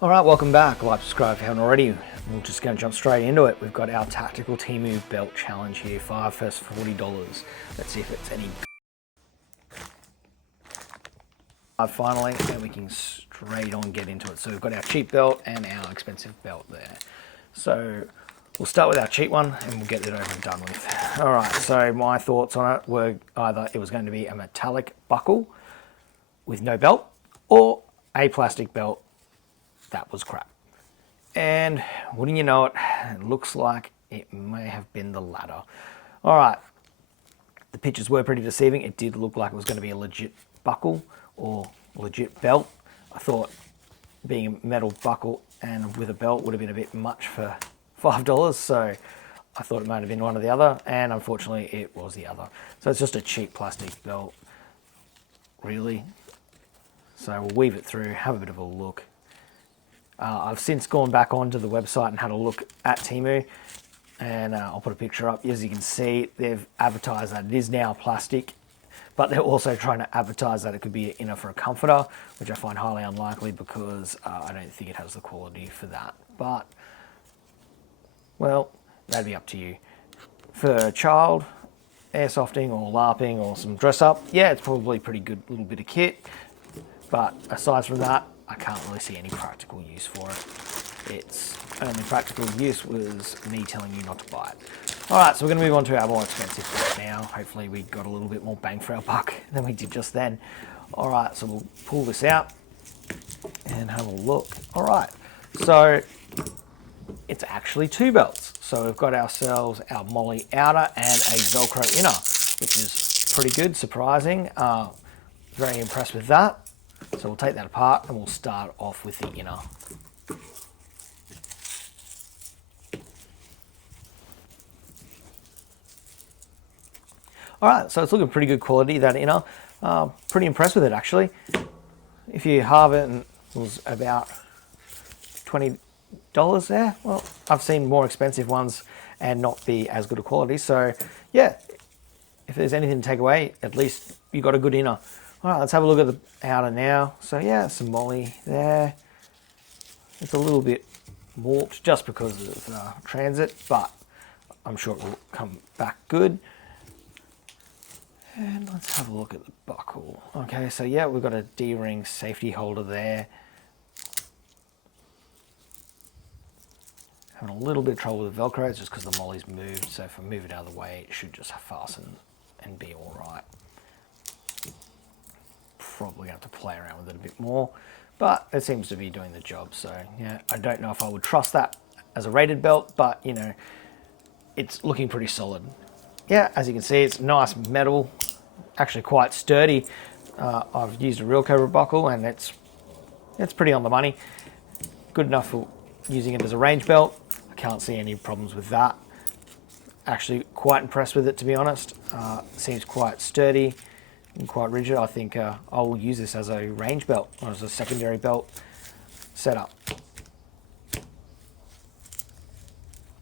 All right, welcome back. Like, subscribe if you haven't already. We're just going to jump straight into it. We've got our tactical Temu belt challenge here. 5 first $40. Let's see if it's any good. Finally, and we can straight on get into it. So we've got our cheap belt and our expensive belt there. So we'll start with our cheap one and we'll get it over and done with. All right, so my thoughts on it were either it was going to be a metallic buckle with no belt or a plastic belt that was crap. And wouldn't you know it, it looks like it may have been the latter. All right, the pictures were pretty deceiving. It did look like it was going to be a legit buckle or legit belt. I thought being a metal buckle and with a belt would have been a bit much for $5, so I thought it might have been one or the other, and unfortunately it was the other. So it's just a cheap plastic belt, really. So we'll weave it through, have a bit of a look. I've since gone back onto the website and had a look at Temu, and I'll put a picture up. As you can see, they've advertised that it is now plastic, but they're also trying to advertise that it could be an inner for a comforter, which I find highly unlikely because I don't think it has the quality for that. But, well, that'd be up to you. For a child, airsofting or LARPing or some dress up, yeah, it's probably a pretty good little bit of kit. But aside from that, I can't really see any practical use for it. Its only practical use was me telling you not to buy it. All right, so we're going to move on to our more expensive stuff now. Hopefully we got a little bit more bang for our buck than we did just then. All right, so we'll pull this out and have a look. All right, so it's actually two belts. So we've got ourselves our MOLLE outer and a Velcro inner, which is pretty good, surprising. Very impressed with that. So we'll take that apart and we'll start off with the inner. All right, so it's looking pretty good quality, that inner. Pretty impressed with it, actually. If you halve it, and it was about $20 there. Well, I've seen more expensive ones and not be as good a quality. So yeah, if there's anything to take away, at least you got a good inner. All right, let's have a look at the outer now. So yeah, some MOLLE there. It's a little bit warped just because of transit, but I'm sure it will come back good. And let's have a look at the buckle. Okay, so yeah, we've got a D-ring safety holder there. Having a little bit of trouble with the Velcro, it's just because the MOLLE's moved. So if I move it out of the way, it should just fasten and be all right. Probably have to play around with it a bit more, but it seems to be doing the job. So yeah, I don't know if I would trust that as a rated belt, but you know, it's looking pretty solid. Yeah, as you can see, it's nice metal, actually quite sturdy. I've used a Real Cobra buckle and it's pretty on the money. Good enough for using it as a range belt. I can't see any problems with that. Actually quite impressed with it, to be honest. Seems quite sturdy and quite rigid. I think I will use this as a range belt or as a secondary belt setup.